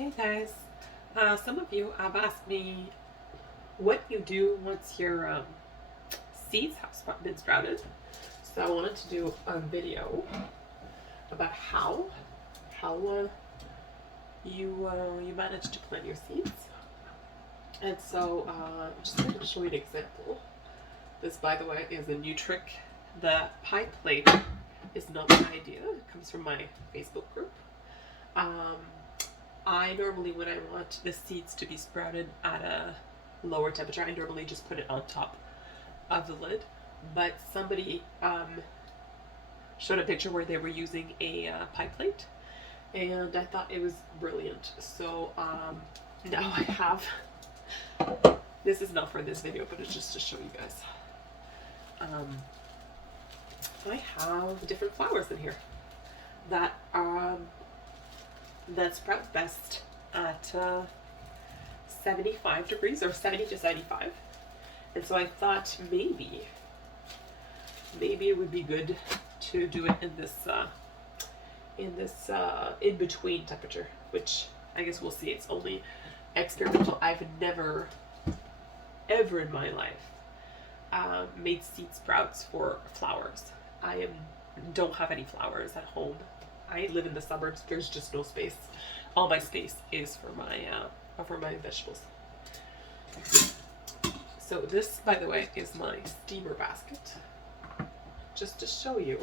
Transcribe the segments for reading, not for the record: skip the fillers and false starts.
Hey guys, some of you have asked me what you do once your seeds have been sprouted. So I wanted to do a video about how you manage to plant your seeds. And so I'm just going to show you an example. This, by the way, is a new trick. The pie plate is not my idea. It comes from my Facebook group. I normally, when I want the seeds to be sprouted at a lower temperature, I normally just put it on top of the lid. But somebody showed a picture where they were using a pie plate, and I thought it was brilliant. So now I have, this is not for this video, but it's just to show you guys. I have different flowers in here that sprout best at 75 degrees or 70 to 75. And so I thought maybe it would be good to do it in this in between temperature, which I guess we'll see. It's only experimental. I've never ever in my life made seed sprouts for flowers. I don't have any flowers at home. I live in the suburbs. There's just no space. All my space is for my vegetables. So this, by the way, is my steamer basket. Just to show you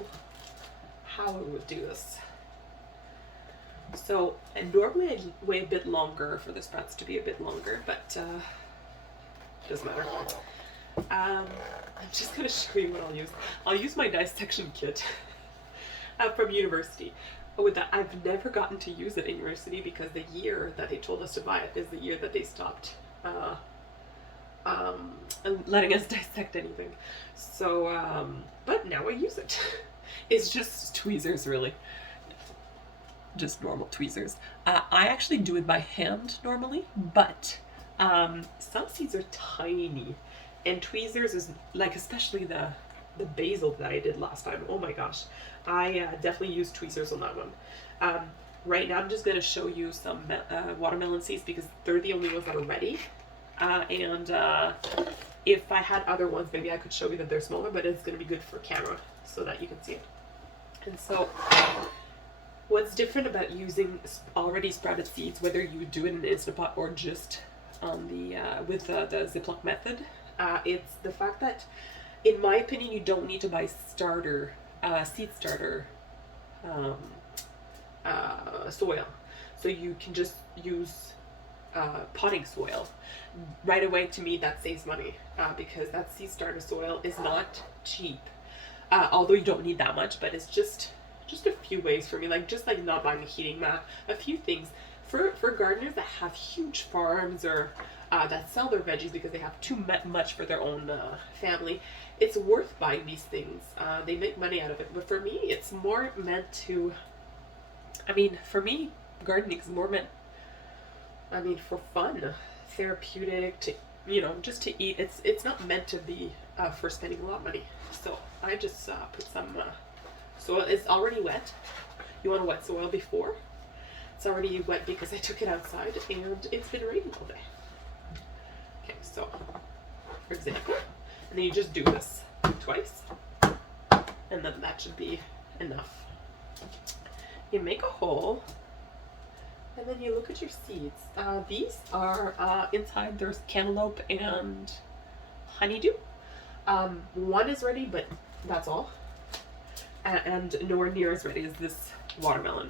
how I would do this. So, and normally I wait a bit longer for the sprouts to be a bit longer, but doesn't matter. I'm just gonna show you what I'll use. I'll use my dissection kit from university. With that, I've never gotten to use it in university because the year that they told us to buy it is the year that they stopped letting us dissect anything. So, but now I use it. It's just tweezers, really. Just normal tweezers. I actually do it by hand normally, but some seeds are tiny, and tweezers is like, especially the basil that I did last time. Oh my gosh, I definitely used tweezers on that one. Right now I'm just going to show you some watermelon seeds because they're the only ones that are ready. And if I had other ones, maybe I could show you that they're smaller, but it's going to be good for camera so that you can see it. And so what's different about using already sprouted seeds, whether you do it in an Instant Pot or just on the with the Ziploc method, it's the fact that, in my opinion, you don't need to buy seed starter soil. So you can just use potting soil. Right away, to me, that saves money because that seed starter soil is not cheap. Although you don't need that much, but it's just a few ways for me, just like not buying a heating mat, a few things. For gardeners that have huge farms or that sell their veggies because they have too much for their own family, it's worth buying these things. They make money out of it. But for me, it's more meant to, for me, gardening is more meant, for fun, therapeutic, to, just to eat. It's not meant to be for spending a lot of money. So I just put some soil. It's already wet. You want to wet soil before. It's already wet because I took it outside and it's been raining all day. Okay, so for example, and then you just do this twice, and then that should be enough. You make a hole, and then you look at your seeds. These are inside, there's cantaloupe and honeydew. One is ready, but that's all. And nowhere near as ready as this watermelon,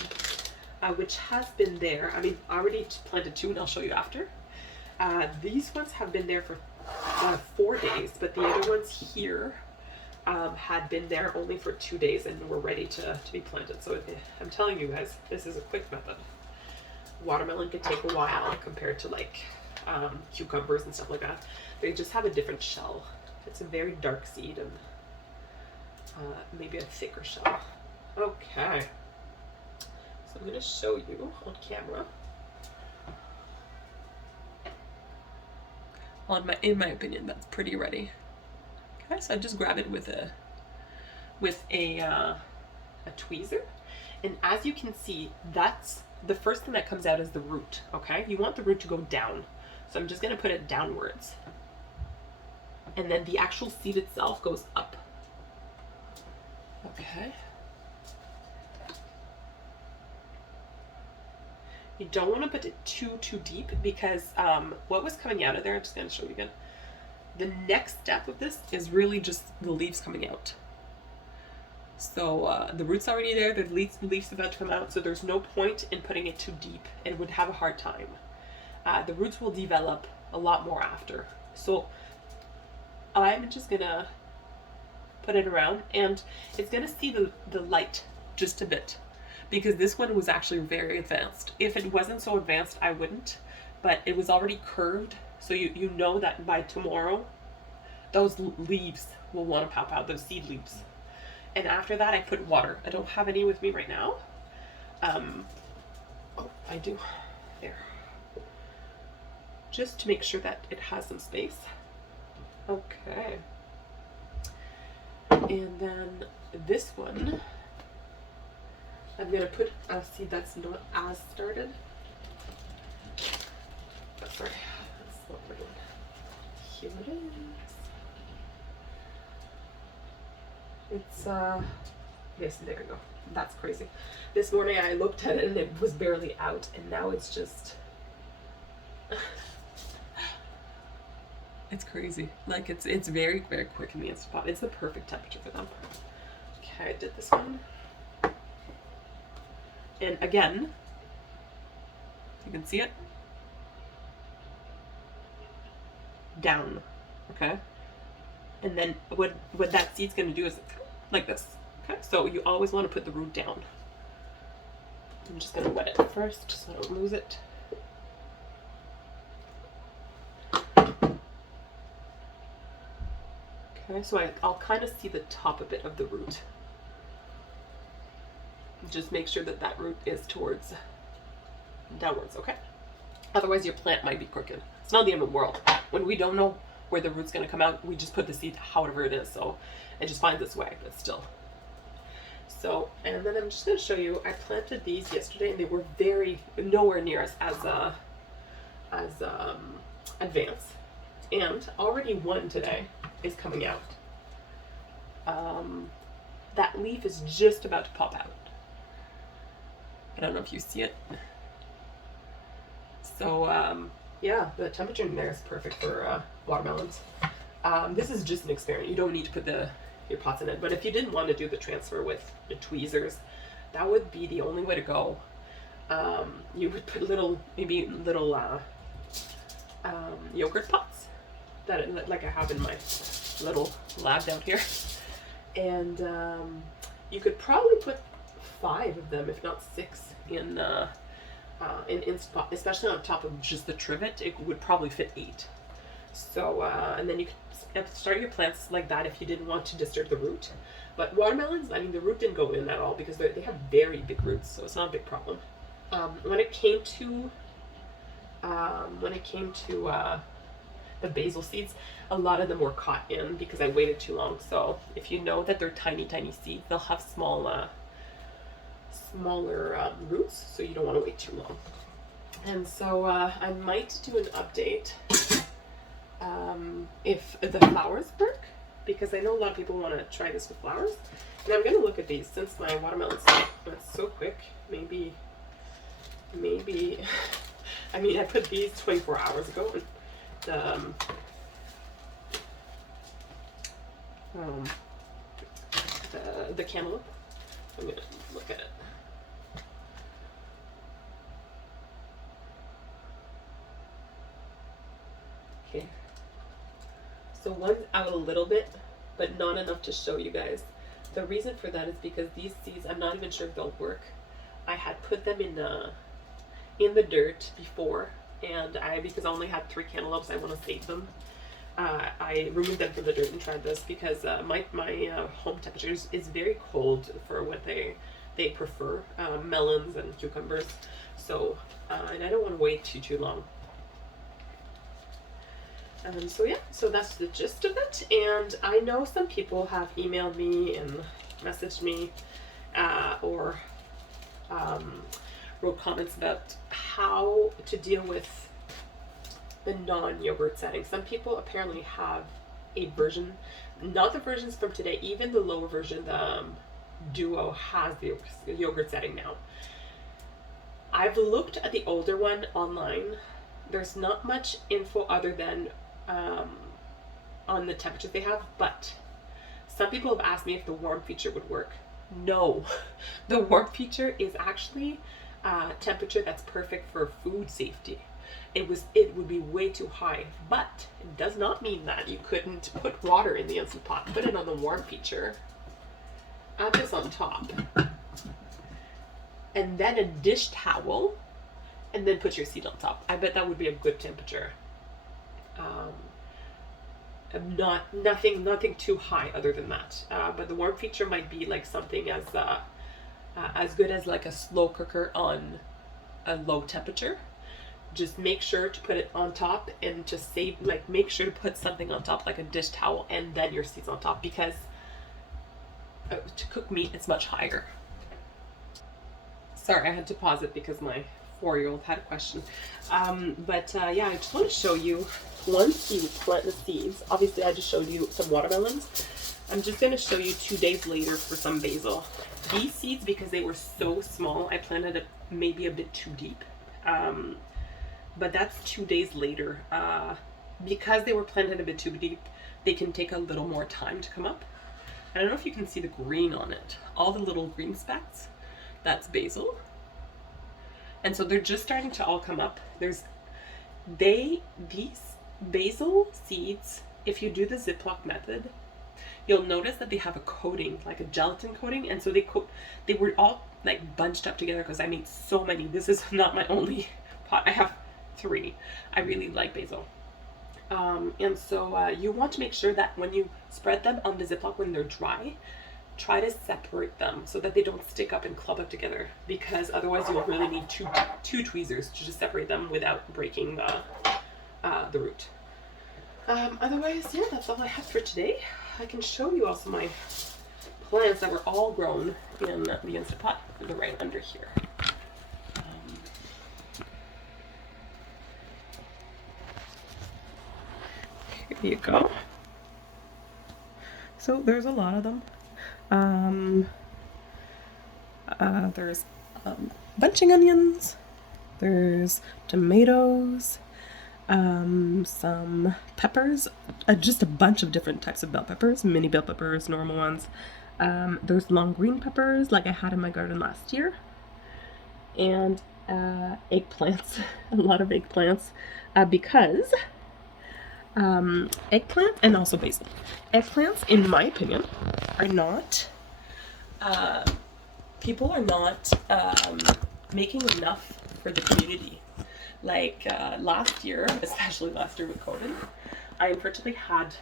which has been there. I already planted two, and I'll show you after. These ones have been there for 4 days, but the other ones here had been there only for 2 days and were ready to be planted. So I'm telling you guys, this is a quick method. Watermelon could take a while compared to cucumbers and stuff like that. They just have a different shell. It's a very dark seed and maybe a thicker shell. Okay, so I'm going to show you on camera. In my opinion, that's pretty ready. Okay, so I just grab it with a tweezer, and as you can see, that's the first thing that comes out is the root, okay? You want the root to go down. So I'm just gonna put it downwards. And then the actual seed itself goes up. Okay. You don't want to put it too deep because what was coming out of there, I'm just gonna show you again. The next step of this is really just the leaves coming out. So the root's already there, the leaves about to come out, so there's no point in putting it too deep. It would have a hard time. The roots will develop a lot more after. So I'm just gonna put it around, and it's gonna see the light just a bit, because this one was actually very advanced. If it wasn't so advanced, I wouldn't, but it was already curved, so you know that by tomorrow, those leaves will want to pop out, those seed leaves. And after that, I put water. I don't have any with me right now. Oh, I do. There. Just to make sure that it has some space. Okay. And then this one, I'm gonna put a seed that's not as started. Oh, sorry, that's not what here it is. It's yes, there you go. That's crazy. This morning I looked at it and it was barely out, and now it's just it's crazy. Like it's very quick in the Instant Pot. It's the perfect temperature for them. Okay, I did this one. And again, you can see it down, okay? And then what that seed's gonna do is like this, okay? So you always want to put the root down. I'm just gonna wet it first so I don't lose it. Okay, so I'll kind of see the top a bit of the root. Just make sure that that root is towards downwards, okay? Otherwise your plant might be crooked. It's not the end of the world. When we don't know where the root's gonna come out, we just put the seed however it is, so it just finds its way, but still. So, and then I'm just gonna show you, I planted these yesterday and they were nowhere near as advanced. And already one today is coming out. That leaf is just about to pop out. I don't know if you see it. So yeah, the temperature in there is perfect for watermelons. This is just an experiment. You don't need to put your pots in it. But if you didn't want to do the transfer with the tweezers, that would be the only way to go. You would put maybe little yogurt pots like I have in my little lab down here. And you could probably put 5 of them, if not 6, in Instant Pot, especially on top of just the trivet. It would probably fit 8. So and then you could start your plants like that if you didn't want to disturb the root. But watermelons, I mean, the root didn't go in at all because they have very big roots, so it's not a big problem. When it came to the basil seeds, a lot of them were caught in because I waited too long. So if you know that they're tiny seeds, they'll have smaller roots, so you don't want to wait too long. And so I might do an update if the flowers work, because I know a lot of people want to try this with flowers. And I'm going to look at these since my watermelons went so quick. Maybe I mean, I put these 24 hours ago, and the cantaloupe. I'm going to look at it. Okay, so one's out a little bit, but not enough to show you guys. The reason for that is because these seeds, I'm not even sure if they'll work. I had put them in the dirt before, and because I only had 3 cantaloupes, I want to save them. I removed them from the dirt and tried this because my home temperature is very cold for what they prefer, melons and cucumbers. So and I don't want to wait too long. So yeah, so that's the gist of it. And I know some people have emailed me and messaged me or wrote comments about how to deal with the non-yogurt setting. Some people apparently have a version, not the versions from today, even the lower version, the Duo has the yogurt setting now. I've looked at the older one online. There's not much info other than on the temperatures they have, but some people have asked me if the warm feature would work. No, the warm feature is actually a temperature that's perfect for food safety. It would be way too high, but it does not mean that you couldn't put water in the Instant Pot. Put it on the warm feature, add this on top, and then a dish towel, and then put your seed on top. I bet that would be a good temperature. Nothing too high other than that. But the warm feature might be like something as good as like a slow cooker on a low temperature. Just make sure to put it on top, and to save, like, make sure to put something on top like a dish towel and then your seeds on top, because to cook meat it's much higher. Sorry, I had to pause it because my 4-year-old had a question. Yeah, I just want to show you once you plant the seeds. Obviously, I just showed you some watermelons. I'm just going to show you 2 days later for some basil. These seeds, because they were so small, I planted it maybe a bit too deep. But that's 2 days later. Because they were planted a bit too deep, they can take a little more time to come up. I don't know if you can see the green on it. All the little green specks, that's basil. And so they're just starting to all come up. These basil seeds, if you do the Ziploc method, you'll notice that they have a coating, like a gelatin coating, and so they were all like bunched up together because I made so many. This is not my only pot. I have 3. I really like basil. And so you want to make sure that when you spread them on the Ziploc when they're dry, try to separate them so that they don't stick up and clump up together, because otherwise you'll really need two tweezers to just separate them without breaking the root. Otherwise, yeah, that's all I have for today. I can show you also my plants that were all grown in the Instant Pot. They're right under here. Here you go. So there's a lot of them. There's bunching onions, there's tomatoes, some peppers, just a bunch of different types of bell peppers, mini bell peppers, normal ones. There's long green peppers like I had in my garden last year, and eggplants, a lot of eggplants, because eggplant and also basil. Eggplants, in my opinion, are not, people are not making enough for the community. Like last year, especially last year with COVID, I unfortunately had,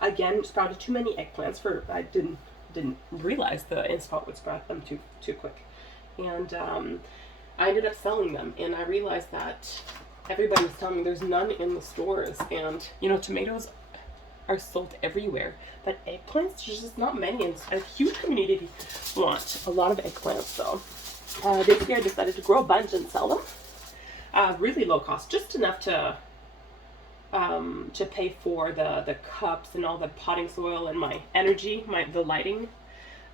again, sprouted too many eggplants I didn't realize the Instant Pot would sprout them too quick. And I ended up selling them, and I realized that everybody was telling me there's none in the stores, and tomatoes are sold everywhere, but eggplants, there's just not many, and a huge community want a lot of eggplants. So this year I decided to grow a bunch and sell them, really low cost, just enough to pay for the cups and all the potting soil and my energy, the lighting.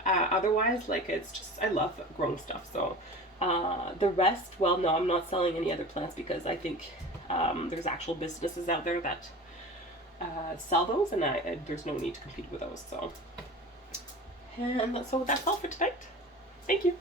Otherwise, like, it's just, I love growing stuff. So the rest, well, no, I'm not selling any other plants, because I think there's actual businesses out there that sell those, and there's no need to compete with those. So, and so that's all for tonight. Thank you.